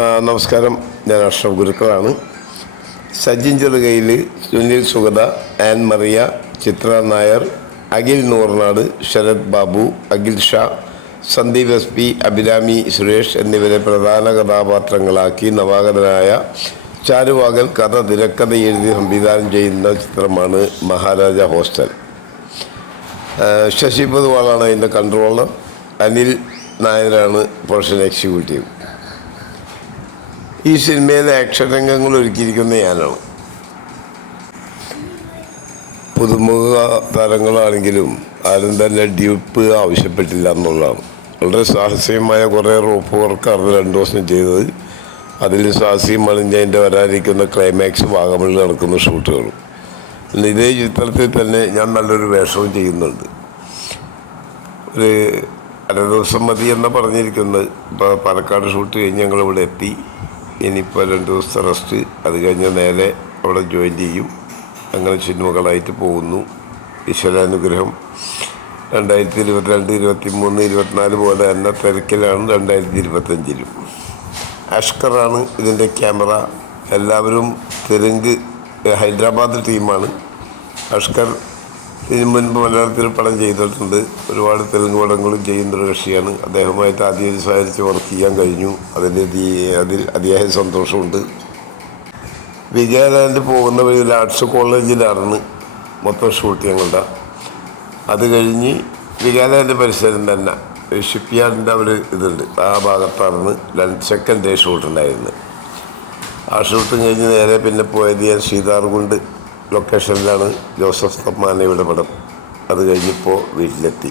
നമസ്കാരം, ഞാൻ അഷ്റഫ് ഗുരുക്കളാണ്. സജിൻ ചെറുകയിൽ, സുനിൽ സുഗത, ആൻ മറിയ, ചിത്ര നായർ, അഖിൽ നൂർനാട്, ശരത് ബാബു, അഖിൽ ഷാ, സന്ദീപ് എസ് പി, അഭിരാമി സുരേഷ് എന്നിവരെ പ്രധാന കഥാപാത്രങ്ങളാക്കി നവാഗതനായ ചാരുവാകൽ കഥ തിരക്കഥ എഴുതി സംവിധാനം ചെയ്യുന്ന ചിത്രമാണ് മഹാരാജ ഹോസ്റ്റൽ. ശശി പൊതുവാളാണ് അതിൻ്റെ കൺട്രോളർ. അനിൽ നായരാണ് പ്രൊഡക്ഷൻ എക്സിക്യൂട്ടീവ്. ഈ സിനിമയിലെ ആക്ഷൻ രംഗങ്ങൾ ഒരുക്കിയിരിക്കുന്ന ഞാനാണ്. പുതുമുഖ താരങ്ങളാണെങ്കിലും ആരും തന്നെ ഡ്യൂപ്പ് ആവശ്യപ്പെട്ടില്ല എന്നുള്ളതാണ്. വളരെ സാഹസികമായ കുറേ റോപ്പ് വർക്കാണ് 2 ദിവസം ചെയ്തത്. അതിൽ സാഹസികമാണ് അതിൻ്റെ വരാനിരിക്കുന്ന ക്ലൈമാക്സ് വാഗമണിൽ നടക്കുന്ന ഷൂട്ടുകളും. ഇതേ ചിത്രത്തിൽ തന്നെ ഞാൻ നല്ലൊരു വേഷവും ചെയ്യുന്നുണ്ട്. ഒരു 2 ദിവസം മതി എന്നാണ് പറഞ്ഞിരിക്കുന്നത്. ഇപ്പോൾ പാലക്കാട് ഷൂട്ട് കഴിഞ്ഞ് ഞങ്ങളിവിടെ എത്തി. ഇനിയിപ്പോൾ 2 ദിവസത്തെ റെസ്റ്റ്, അത് കഴിഞ്ഞ് നേരെ അവിടെ ജോയിൻ ചെയ്യും. അങ്ങനെ സിനിമകളായിട്ട് പോകുന്നു. ഈശ്വരാനുഗ്രഹം 2022, 23, 24 പോലെ തന്നെ തിരക്കിലാണ് 2025. അഷ്കറാണ് ഇതിൻ്റെ ക്യാമറ. എല്ലാവരും തെലുങ്ക് ഹൈദരാബാദ് ടീമാണ്. അഷ്കർ ഇതിന് മുൻപ് മലയാളത്തിൽ പടം ചെയ്തിട്ടുണ്ട്. ഒരുപാട് തെലുങ്ക് പടങ്ങളും ചെയ്യുന്നൊരു കക്ഷിയാണ്. അദ്ദേഹമായിട്ട് ആദ്യം സഹകരിച്ച് വർക്ക് ചെയ്യാൻ കഴിഞ്ഞു. അതിൽ അതിയായ സന്തോഷമുണ്ട്. വിജയലാൻഡ് പോകുന്ന വഴി ഒരു ആർട്സ് കോളേജിലാണ് മൊത്തം ഷൂട്ട് ഞങ്ങളുടെ. അത് കഴിഞ്ഞ് വിജയലാൻഡ് പരിസരം തന്നെ ഷിപ്പ് യാർഡിൻ്റെ ഒരു ഇതുണ്ട്, ആ ഭാഗത്താണ് സെക്കൻഡ് ഡേ ഷൂട്ടുണ്ടായിരുന്നത്. ആ ഷൂട്ടും കഴിഞ്ഞ് നേരെ പിന്നെ പോയത് ഞാൻ സീതാർകുണ്ട് ലൊക്കേഷനിലാണ് ജോസഫ് തമ്മാനയുടെ പടം. അത് കഴിഞ്ഞിപ്പോൾ വീട്ടിലെത്തി.